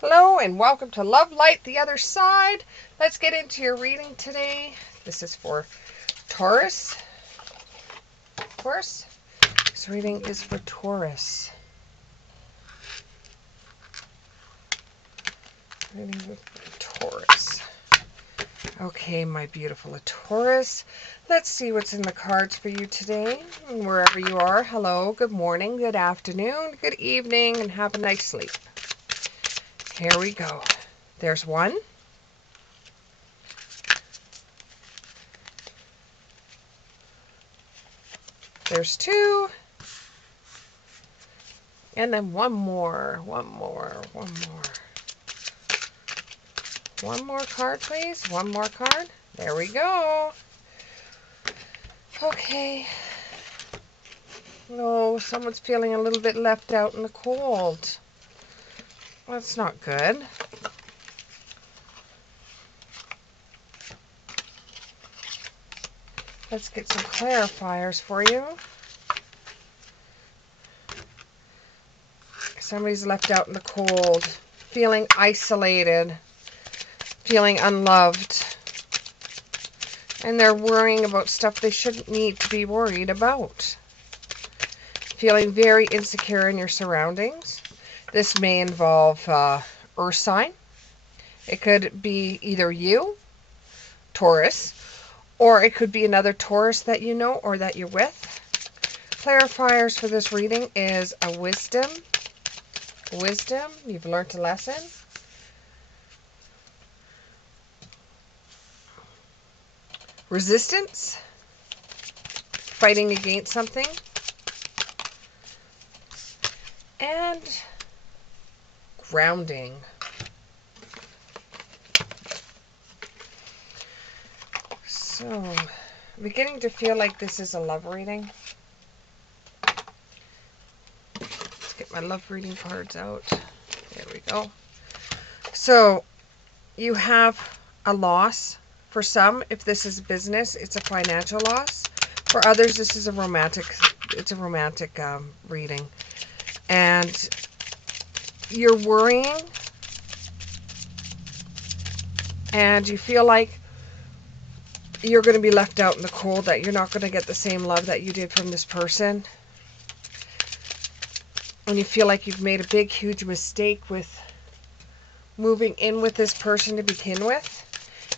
Hello and welcome to Love Light the Other Side. Let's get into your reading today. This is for Taurus. This reading is for Taurus. Reading for Taurus. Okay, my beautiful Taurus. Let's see what's in the cards for you today. And wherever you are, hello, good morning, good afternoon, good evening, and have a nice sleep. Here we go. There's one. There's two. And then one more. One more card, please. One more card. There we go. Okay. Oh, someone's feeling a little bit left out in the cold. That's not good. Let's get some clarifiers for you. Somebody's left out in the cold, feeling isolated, feeling unloved, and they're worrying about stuff they shouldn't need to be worried about. Feeling very insecure in your surroundings. This may involve earth sign. It could be either you, Taurus, or it could be another Taurus that you know or that you're with. Clarifiers for this reading is a wisdom. Wisdom, you've learned a lesson. Resistance, fighting against something. And grounding. So, I'm beginning to feel like this is a love reading. Let's get my love reading cards out. There we go. So, you have a loss. For some, if this is business, it's a financial loss. For others, this is a romantic reading. And you're worrying and you feel like you're going to be left out in the cold, that you're not going to get the same love that you did from this person. And you feel like you've made a big, huge mistake with moving in with this person to begin with.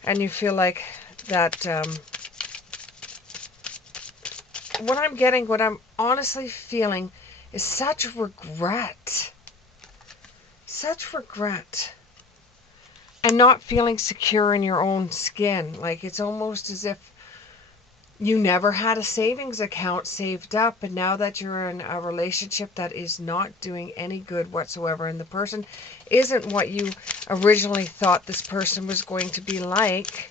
And you feel like that, what I'm honestly feeling is such regret. Such regret. And not feeling secure in your own skin. Like it's almost as if you never had a savings account saved up, and now that you're in a relationship that is not doing any good whatsoever, and the person isn't what you originally thought this person was going to be like,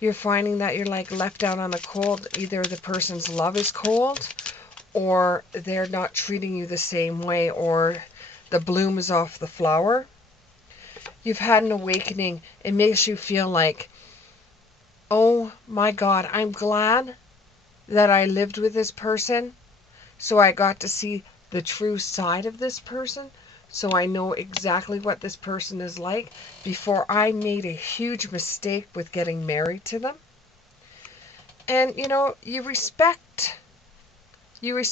you're finding that you're like left out on the cold. Either the person's love is cold, or they're not treating you the same way, or the bloom is off the flower. You've had an awakening. It makes you feel like, oh my God, I'm glad that I lived with this person, so I got to see the true side of this person, so I know exactly what this person is like before I made a huge mistake with getting married to them. And you know, you respect your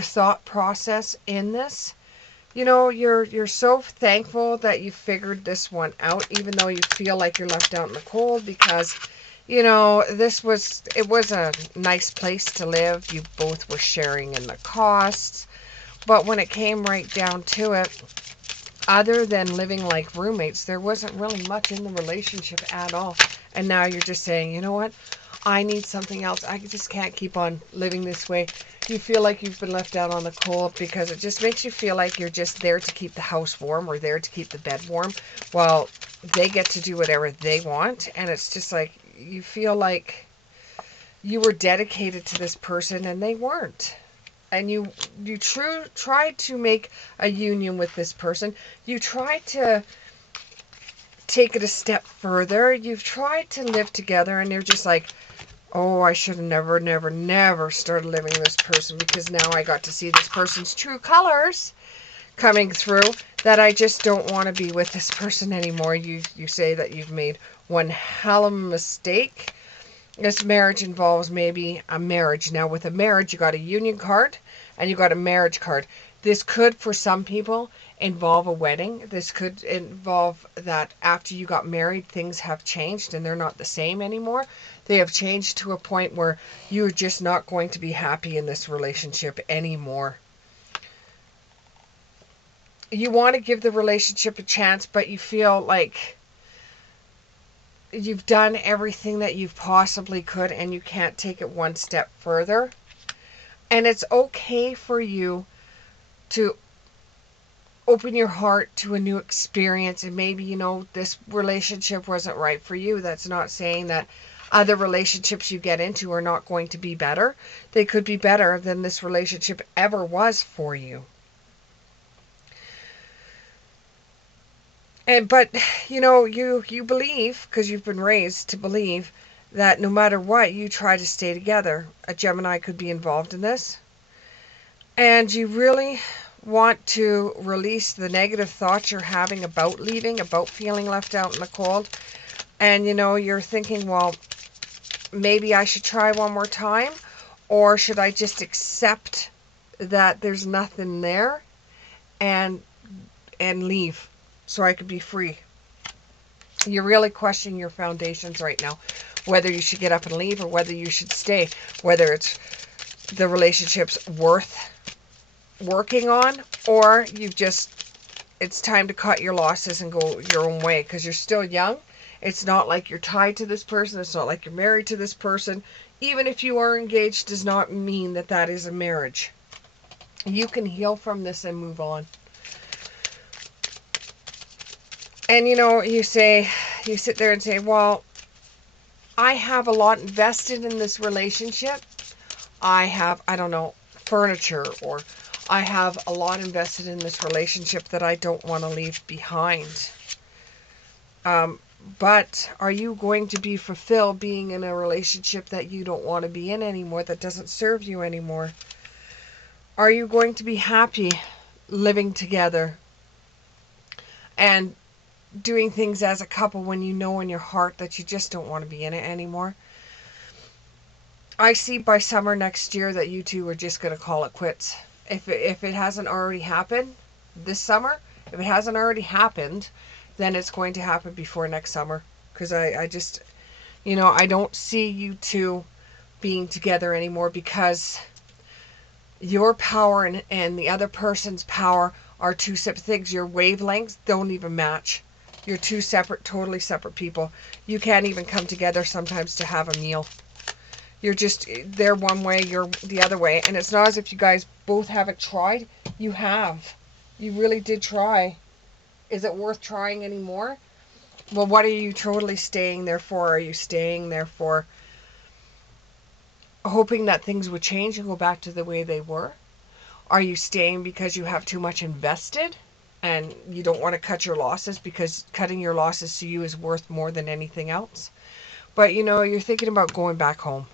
thought process in this. You know, you're so thankful that you figured this one out, even though you feel like you're left out in the cold, because, you know, it was a nice place to live. You both were sharing in the costs. But when it came right down to it, other than living like roommates, there wasn't really much in the relationship at all. And now you're just saying, you know what? I need something else. I just can't keep on living this way. You feel like you've been left out on the cold because it just makes you feel like you're just there to keep the house warm or there to keep the bed warm while they get to do whatever they want. And it's just like you feel like you were dedicated to this person and they weren't. And you tried to make a union with this person. You tried to take it a step further. You've tried to live together and you're just like, oh, I should have never started living with this person, because now I got to see this person's true colors. coming through, that I just don't want to be with this person anymore. You say that you've made one hell of a mistake. This marriage involves maybe a marriage. Now with a marriage, you got a union card and you got a marriage card. This could, for some people, involve a wedding. This could involve that after you got married, things have changed and they're not the same anymore. They have changed to a point where you're just not going to be happy in this relationship anymore. You want to give the relationship a chance, but you feel like you've done everything that you possibly could and you can't take it one step further. And it's okay for you to open your heart to a new experience. And maybe, you know, this relationship wasn't right for you. That's not saying that other relationships you get into are not going to be better. They could be better than this relationship ever was for you. But, you know, you believe, because you've been raised to believe, that no matter what, you try to stay together. A Gemini could be involved in this. And you really want to release the negative thoughts you're having about leaving, about feeling left out in the cold. And, you know, you're thinking, well, maybe I should try one more time. Or should I just accept that there's nothing there and leave so I could be free? You're really questioning your foundations right now, whether you should get up and leave or whether you should stay, whether it's the relationship's worth working on, or it's time to cut your losses and go your own way, because you're still young. It's not like you're tied to this person. It's not like you're married to this person. Even if you are engaged does not mean that that is a marriage. You can heal from this and move on. And, you know, you sit there and say, well, I have a lot invested in this relationship. I have, I don't know, furniture, or I have a lot invested in this relationship that I don't want to leave behind. But are you going to be fulfilled being in a relationship that you don't want to be in anymore, that doesn't serve you anymore? Are you going to be happy living together and doing things as a couple when you know in your heart that you just don't want to be in it anymore? I see by summer next year that you two are just going to call it quits. If it hasn't already happened this summer, if it hasn't already happened, then it's going to happen before next summer. Because I just, you know, I don't see you two being together anymore, because your power and the other person's power are two separate things. Your wavelengths don't even match. You're two separate, totally separate people. You can't even come together sometimes to have a meal. You're just, they're one way, you're the other way. And it's not as if you guys both haven't tried. You have. You really did try. Is it worth trying anymore? Well, what are you totally staying there for? Are you staying there for hoping that things would change and go back to the way they were? Are you staying because you have too much invested and you don't want to cut your losses, because cutting your losses to you is worth more than anything else? But, you know, you're thinking about going back home.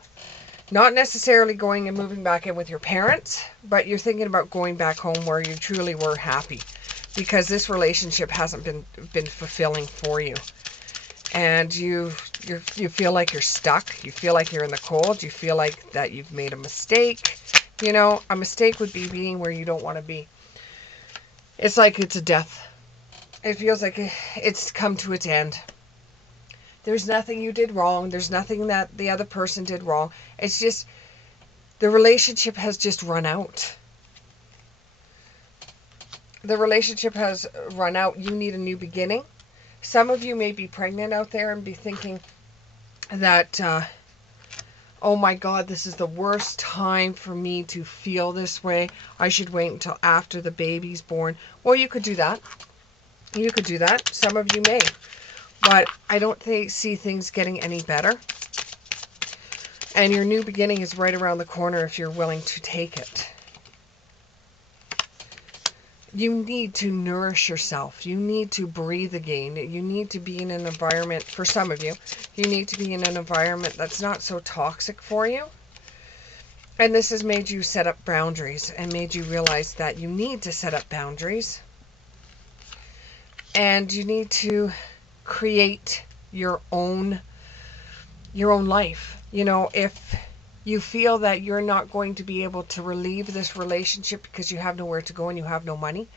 Not necessarily going and moving back in with your parents, but you're thinking about going back home where you truly were happy, because this relationship hasn't been fulfilling for you. And you feel like you're stuck. You feel like you're in the cold. You feel like that you've made a mistake. You know, a mistake would be being where you don't want to be. It's like it's a death. It feels like it's come to its end. There's nothing you did wrong. There's nothing that the other person did wrong. It's just the relationship has just run out. The relationship has run out. You need a new beginning. Some of you may be pregnant out there and be thinking that, oh my God, this is the worst time for me to feel this way. I should wait until after the baby's born. Well, you could do that. You could do that. Some of you may. But I don't see things getting any better. And your new beginning is right around the corner if you're willing to take it. You need to nourish yourself. You need to breathe again. You need to be in an environment, for some of you need to be in an environment that's not so toxic for you. And this has made you set up boundaries and made you realize that you need to set up boundaries. And you need to create your own life. You know, if you feel that you're not going to be able to relieve this relationship because you have nowhere to go and you have no money,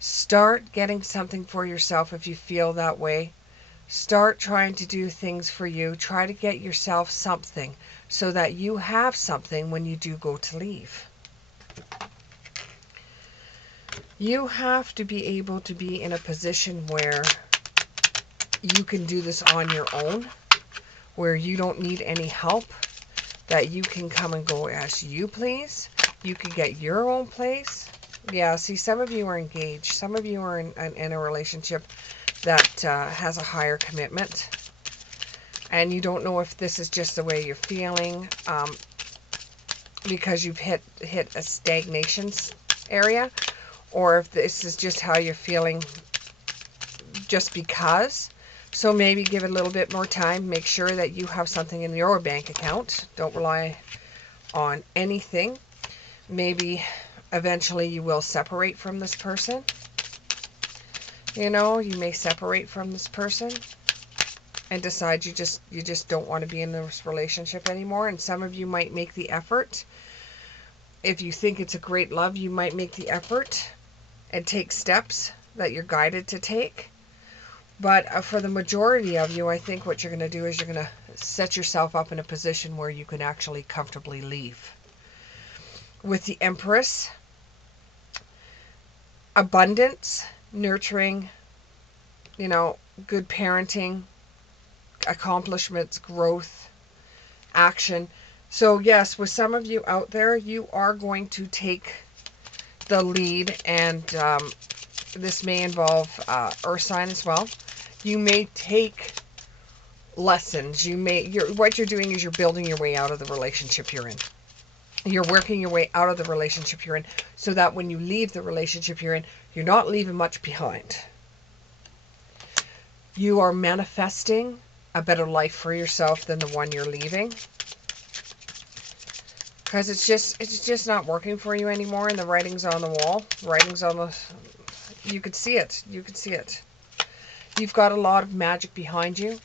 start getting something for yourself. If you feel that way, start trying to do things for you. Try to get yourself something so that you have something when you do go to leave. You have to be able to be in a position where you can do this on your own, where you don't need any help, that you can come and go as you please. You can get your own place. Yeah, see, some of you are engaged. Some of you are in a relationship that has a higher commitment. And you don't know if this is just the way you're feeling because you've hit a stagnation area, or if this is just how you're feeling just because. So maybe give it a little bit more time. Make sure that you have something in your bank account. Don't rely on anything. Maybe eventually you will separate from this person. You know, you may separate from this person and decide you just don't want to be in this relationship anymore. And some of you might make the effort. If you think it's a great love, you might make the effort and take steps that you're guided to take. But for the majority of you, I think what you're going to do is you're going to set yourself up in a position where you can actually comfortably leave. With the Empress, abundance, nurturing, you know, good parenting, accomplishments, growth, action. So yes, with some of you out there, you are going to take the lead, and this may involve earth sign as well. You may take lessons. What you're doing is you're building your way out of the relationship you're in. You're working your way out of the relationship you're in so that when you leave the relationship you're in, you're not leaving much behind. You are manifesting a better life for yourself than the one you're leaving. Because it's just not working for you anymore, and the writing's on the wall. You could see it. You could see it. You've got a lot of magic behind you.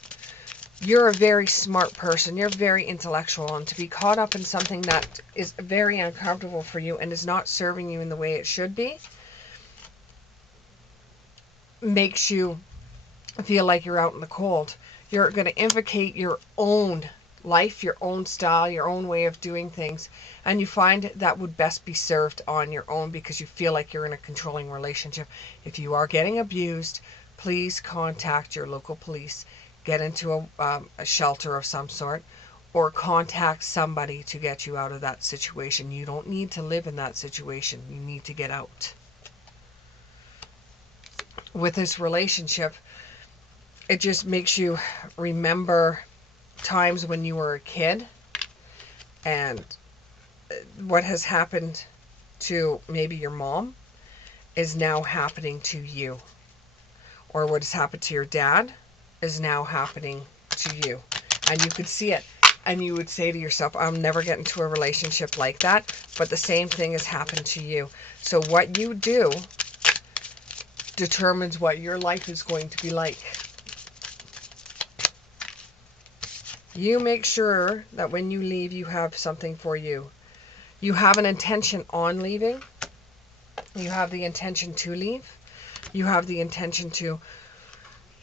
You're a very smart person. You're very intellectual, and to be caught up in something that is very uncomfortable for you and is not serving you in the way it should be makes you feel like you're out in the cold. You're going to invocate your own life, your own style, your own way of doing things, and you find that would best be served on your own because you feel like you're in a controlling relationship. If you are getting abused, please contact your local police. Get into a shelter of some sort, or contact somebody to get you out of that situation. You don't need to live in that situation. You need to get out. With this relationship, it just makes you remember times when you were a kid and what has happened to maybe your mom is now happening to you, or what has happened to your dad is now happening to you, and you could see it, and you would say to yourself, I'll never get into a relationship like that, but the same thing has happened to you. So what you do determines what your life is going to be like. You make sure that when you leave, you have something for you. You have an intention on leaving. You have the intention to leave. You have the intention to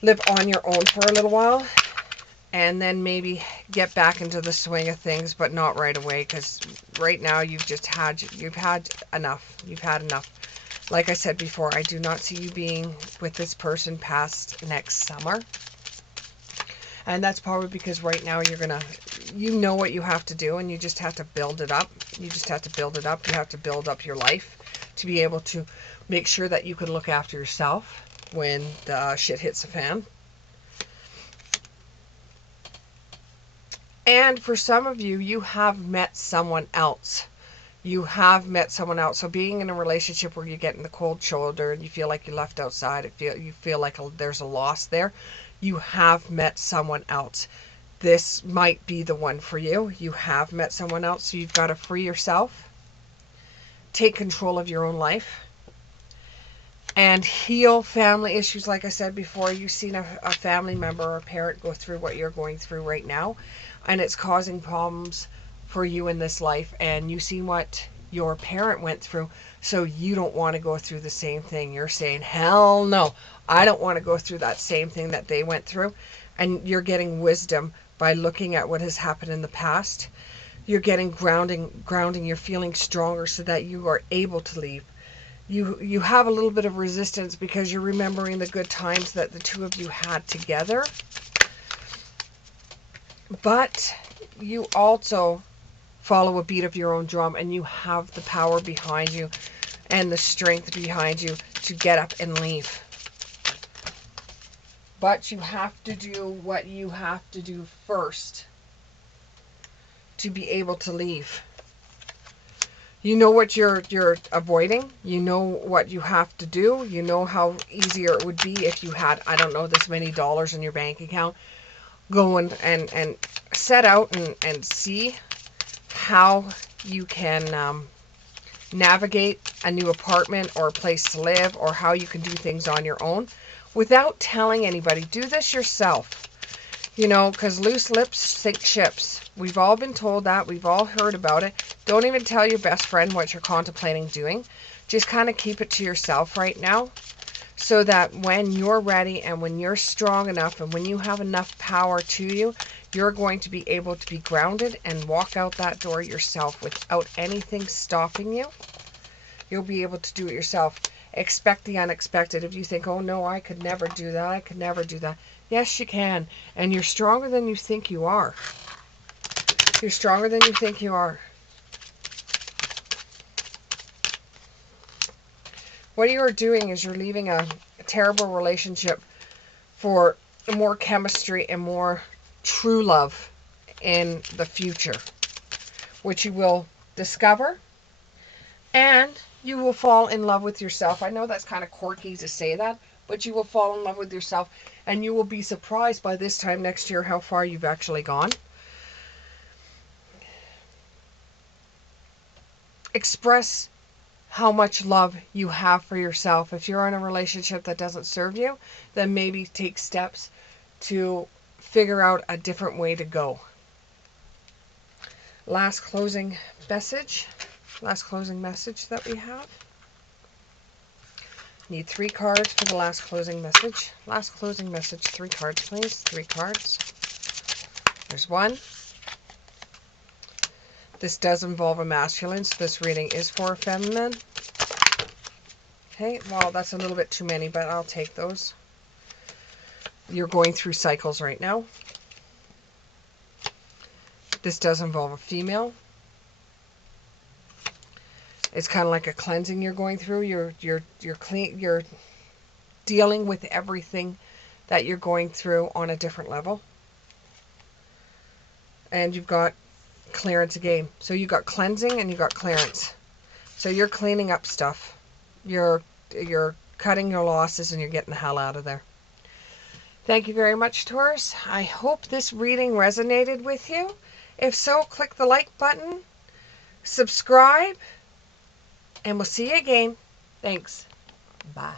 live on your own for a little while, and then maybe get back into the swing of things, but not right away, because right now you've had enough. You've had enough. Like I said before, I do not see you being with this person past next summer. And that's probably because right now you know what you have to do, and you just have to build it up. You just have to build it up. You have to build up your life to be able to make sure that you can look after yourself when the shit hits the fan. And for some of you, you have met someone else. You have met someone else. So being in a relationship where you get in the cold shoulder and you feel like you're left outside, you feel like there's a loss there, you have met someone else. this might be the one for you. You have met someone else, so you've got to free yourself, take control of your own life, and heal family issues. Like I said before, you've seen a family member or a parent go through what you're going through right now, and it's causing problems for you in this life, and you've seen what your parent went through, so you don't want to go through the same thing. You're saying, hell no, I don't want to go through that same thing that they went through. And you're getting wisdom by looking at what has happened in the past. You're getting grounding, you're feeling stronger so that you are able to leave. You have a little bit of resistance because you're remembering the good times that the two of you had together. But you also follow a beat of your own drum, and you have the power behind you and the strength behind you to get up and leave. But you have to do what you have to do first to be able to leave. You know what you're avoiding. You know what you have to do. You know how easier it would be if you had, I don't know, this many dollars in your bank account. Go and set out and see how you can navigate a new apartment or a place to live, or how you can do things on your own without telling anybody. Do this yourself. You know, because loose lips sink ships. We've all been told that. We've all heard about it. Don't even tell your best friend what you're contemplating doing. Just kind of keep it to yourself right now, so that when you're ready and when you're strong enough and when you have enough power to you, you're going to be able to be grounded and walk out that door yourself without anything stopping you. You'll be able to do it yourself. Expect the unexpected. If you think, oh no, I could never do that, I could never do that. Yes, you can. And you're stronger than you think you are. You're stronger than you think you are. What you are doing is you're leaving a terrible relationship for more chemistry and more true love in the future, which you will discover, and you will fall in love with yourself. I know that's kind of quirky to say that, but you will fall in love with yourself, and you will be surprised by this time next year how far you've actually gone. Express how much love you have for yourself. If you're in a relationship that doesn't serve you, then maybe take steps to figure out a different way to go. Last closing message that we have. Need 3 cards for the last closing message. Last closing message, 3 cards, please. 3 cards. There's 1. This does involve a masculine, so this reading is for a feminine. Okay, well, that's a little bit too many, but I'll take those. You're going through cycles right now. This does involve a female. It's kind of like a cleansing you're going through. You're clean. You're dealing with everything that you're going through on a different level. And you've got clearance again. So you got cleansing and you got clearance. So you're cleaning up stuff. You're cutting your losses and you're getting the hell out of there. Thank you very much, Taurus. I hope this reading resonated with you. If so, click the like button, subscribe, and we'll see you again. Thanks. Bye.